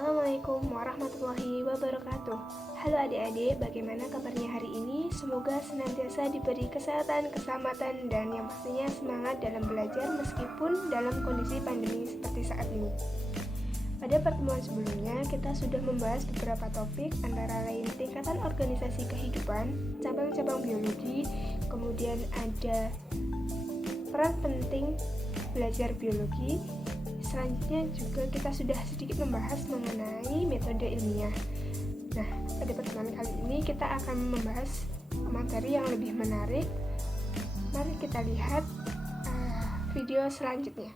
Assalamualaikum warahmatullahi wabarakatuh. Halo adik-adik, bagaimana kabarnya hari ini? Semoga senantiasa diberi kesehatan, keselamatan, dan yang pastinya semangat dalam belajar meskipun dalam kondisi pandemi seperti saat ini. Pada pertemuan sebelumnya, kita sudah membahas beberapa topik, antara lain tingkatan organisasi kehidupan, cabang-cabang biologi, kemudian ada peran penting belajar biologi. Selanjutnya juga kita sudah sedikit membahas mengenai metode ilmiah. Nah, pada pertemuan kali ini kita akan membahas materi yang lebih menarik. Mari kita lihat video selanjutnya.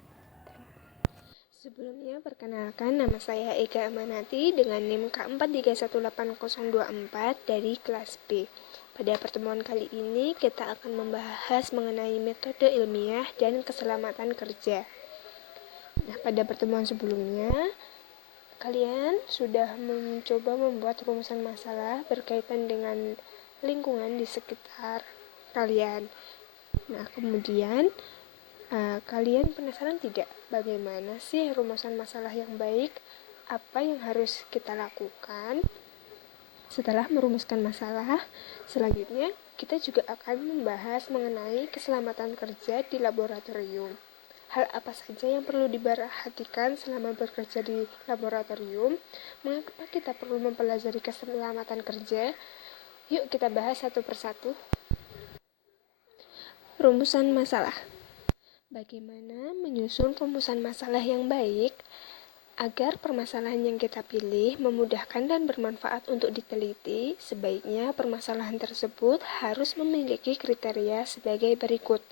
Sebelumnya, perkenalkan, nama saya Ega Amanati dengan NIM K43188024 dari kelas B. Pada pertemuan kali ini kita akan membahas mengenai metode ilmiah dan keselamatan kerja. Nah, pada pertemuan sebelumnya, kalian sudah mencoba membuat rumusan masalah berkaitan dengan lingkungan di sekitar kalian. Nah, kemudian kalian penasaran tidak bagaimana sih rumusan masalah yang baik? Apa yang harus kita lakukan setelah merumuskan masalah? Selanjutnya, kita juga akan membahas mengenai keselamatan kerja di laboratorium. Hal apa saja yang perlu diperhatikan selama bekerja di laboratorium? Mengapa kita perlu mempelajari keselamatan kerja? Yuk kita bahas satu persatu. Rumusan masalah. Bagaimana menyusun rumusan masalah yang baik agar permasalahan yang kita pilih memudahkan dan bermanfaat untuk diteliti? Sebaiknya permasalahan tersebut harus memiliki kriteria sebagai berikut.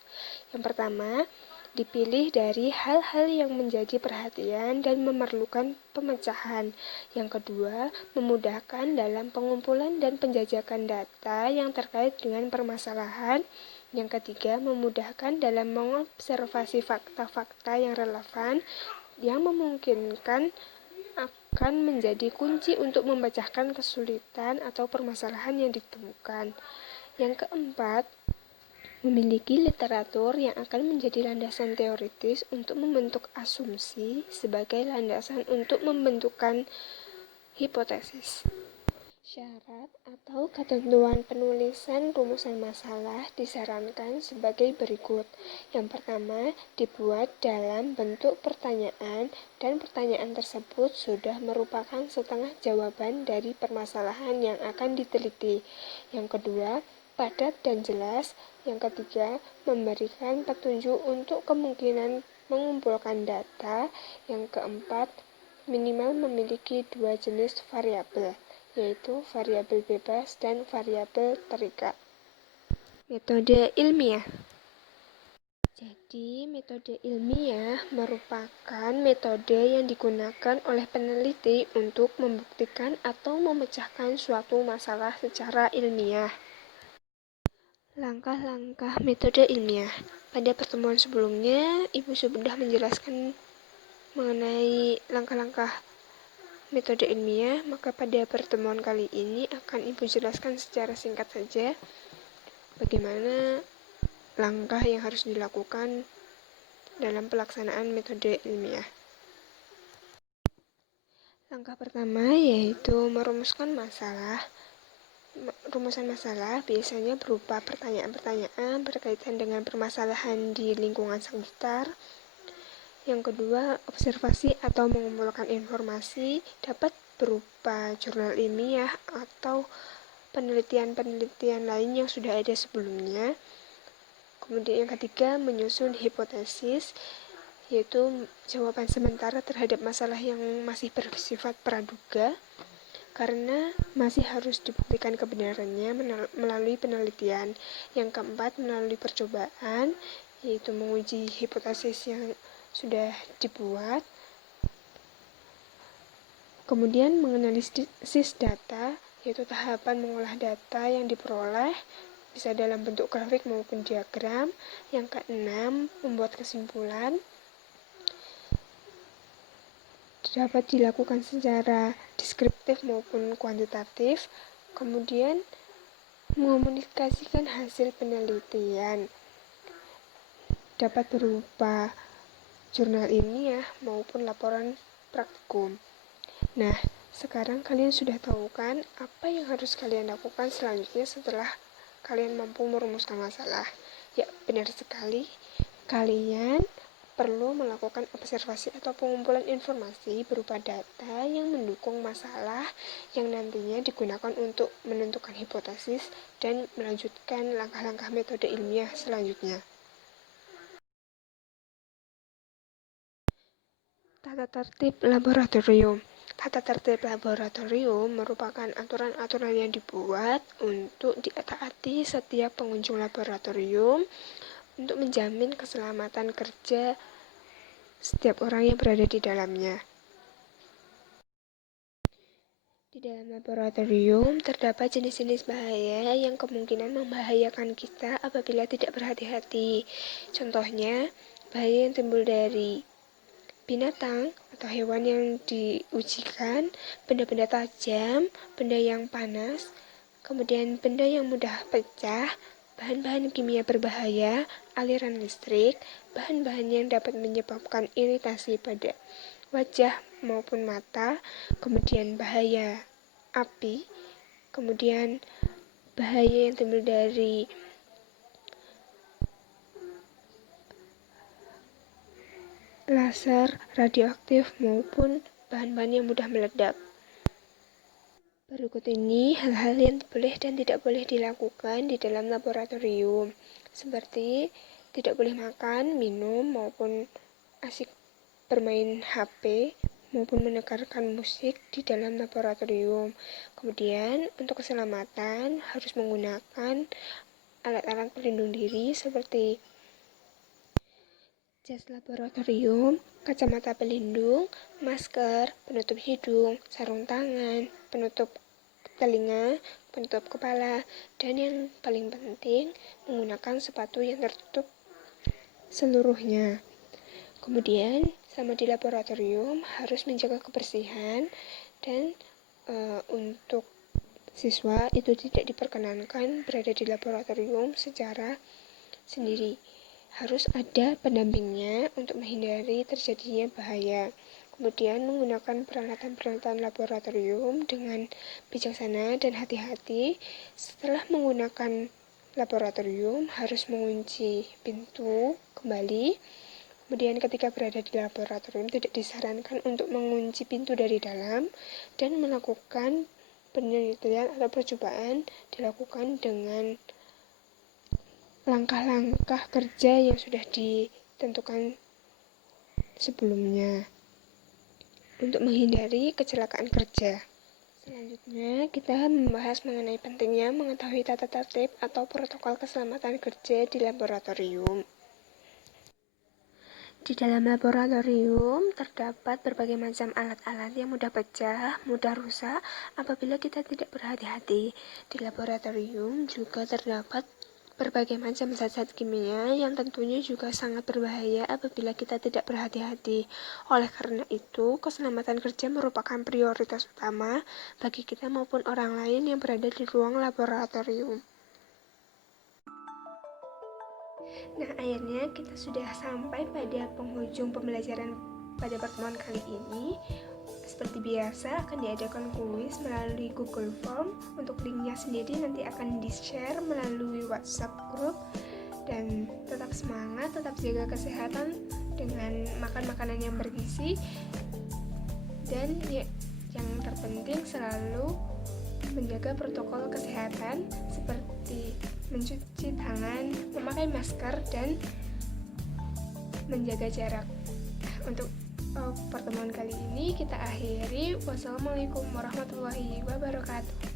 Yang pertama, dipilih dari hal-hal yang menjadi perhatian dan memerlukan pemecahan. Yang kedua, memudahkan dalam pengumpulan dan penjajakan data yang terkait dengan permasalahan. Yang ketiga, memudahkan dalam mengobservasi fakta-fakta yang relevan yang memungkinkan akan menjadi kunci untuk memecahkan kesulitan atau permasalahan yang ditemukan. Yang keempat, memiliki literatur yang akan menjadi landasan teoritis untuk membentuk asumsi sebagai landasan untuk membentukkan hipotesis. Syarat atau ketentuan penulisan rumusan masalah disarankan sebagai berikut. Yang pertama, dibuat dalam bentuk pertanyaan dan pertanyaan tersebut sudah merupakan setengah jawaban dari permasalahan yang akan diteliti. Yang kedua, padat dan jelas. Yang ketiga, memberikan petunjuk untuk kemungkinan mengumpulkan data. Yang keempat, minimal memiliki dua jenis variabel, yaitu variabel bebas dan variabel terikat. Metode ilmiah. Jadi, metode ilmiah merupakan metode yang digunakan oleh peneliti untuk membuktikan atau memecahkan suatu masalah secara ilmiah. Langkah-langkah metode ilmiah. Pada pertemuan sebelumnya, Ibu sudah menjelaskan mengenai langkah-langkah metode ilmiah, maka pada pertemuan kali ini akan Ibu jelaskan secara singkat saja bagaimana langkah yang harus dilakukan dalam pelaksanaan metode ilmiah. Langkah pertama yaitu merumuskan masalah. Rumusan masalah biasanya berupa pertanyaan-pertanyaan berkaitan dengan permasalahan di lingkungan sekitar. Yang kedua, observasi atau mengumpulkan informasi dapat berupa jurnal ilmiah atau penelitian-penelitian lain yang sudah ada sebelumnya. Kemudian yang ketiga, menyusun hipotesis, yaitu jawaban sementara terhadap masalah yang masih bersifat praduga, karena masih harus dibuktikan kebenarannya melalui penelitian. Yang keempat, melalui percobaan, yaitu menguji hipotesis yang sudah dibuat. Kemudian menganalisis data, yaitu tahapan mengolah data yang diperoleh, bisa dalam bentuk grafik maupun diagram. Yang keenam, membuat kesimpulan. Dapat dilakukan secara deskriptif maupun kuantitatif. Kemudian mengomunikasikan hasil penelitian, dapat berupa jurnal ilmiah maupun laporan praktikum. Nah, sekarang kalian sudah tahu kan apa yang harus kalian lakukan selanjutnya setelah kalian mampu merumuskan masalah? Ya, benar sekali. Kalian perlu melakukan observasi atau pengumpulan informasi berupa data yang mendukung masalah yang nantinya digunakan untuk menentukan hipotesis dan melanjutkan langkah-langkah metode ilmiah selanjutnya. Tata tertib laboratorium. Tata tertib laboratorium merupakan aturan-aturan yang dibuat untuk ditaati setiap pengunjung laboratorium untuk menjamin keselamatan kerja setiap orang yang berada di dalamnya. Di dalam laboratorium terdapat jenis-jenis bahaya yang kemungkinan membahayakan kita apabila tidak berhati-hati. Contohnya, bahaya yang timbul dari binatang atau hewan yang diujikan, benda-benda tajam, benda yang panas, kemudian benda yang mudah pecah, bahan-bahan kimia berbahaya, aliran listrik, bahan-bahan yang dapat menyebabkan iritasi pada wajah maupun mata, kemudian bahaya api, kemudian bahaya yang timbul dari laser, radioaktif, maupun bahan-bahan yang mudah meledak. Berikut ini hal-hal yang boleh dan tidak boleh dilakukan di dalam laboratorium, seperti tidak boleh makan, minum, maupun asik bermain HP, maupun mendengarkan musik di dalam laboratorium. Kemudian, untuk keselamatan harus menggunakan alat-alat pelindung diri seperti jas laboratorium, kacamata pelindung, masker, penutup hidung, sarung tangan, penutup telinga, penutup kepala, dan yang paling penting menggunakan sepatu yang tertutup seluruhnya. Kemudian sama di laboratorium harus menjaga kebersihan dan untuk siswa itu tidak diperkenankan berada di laboratorium secara sendiri. Harus ada pendampingnya untuk menghindari terjadinya bahaya. Kemudian menggunakan peralatan-peralatan laboratorium dengan bijaksana dan hati-hati. Setelah menggunakan laboratorium harus mengunci pintu kembali. Kemudian ketika berada di laboratorium tidak disarankan untuk mengunci pintu dari dalam dan melakukan penelitian atau percobaan dilakukan dengan langkah-langkah kerja yang sudah ditentukan sebelumnya untuk menghindari kecelakaan kerja. Selanjutnya, kita membahas mengenai pentingnya mengetahui tata tertib atau protokol keselamatan kerja di laboratorium. Di dalam laboratorium terdapat berbagai macam alat-alat yang mudah pecah, mudah rusak apabila kita tidak berhati-hati. Di laboratorium juga terdapat berbagai macam zat-zat kimia yang tentunya juga sangat berbahaya apabila kita tidak berhati-hati. Oleh karena itu, keselamatan kerja merupakan prioritas utama bagi kita maupun orang lain yang berada di ruang laboratorium. Nah, akhirnya kita sudah sampai pada penghujung pembelajaran pada pertemuan kali ini. Seperti biasa akan diadakan kuis melalui Google Form. Untuk linknya sendiri nanti akan di-share melalui WhatsApp group. Dan tetap semangat, tetap jaga kesehatan dengan makan makanan yang bergizi. Dan yang terpenting selalu menjaga protokol kesehatan seperti mencuci tangan, memakai masker, dan menjaga jarak. Untuk pertemuan kali ini kita akhiri. Wassalamualaikum warahmatullahi wabarakatuh.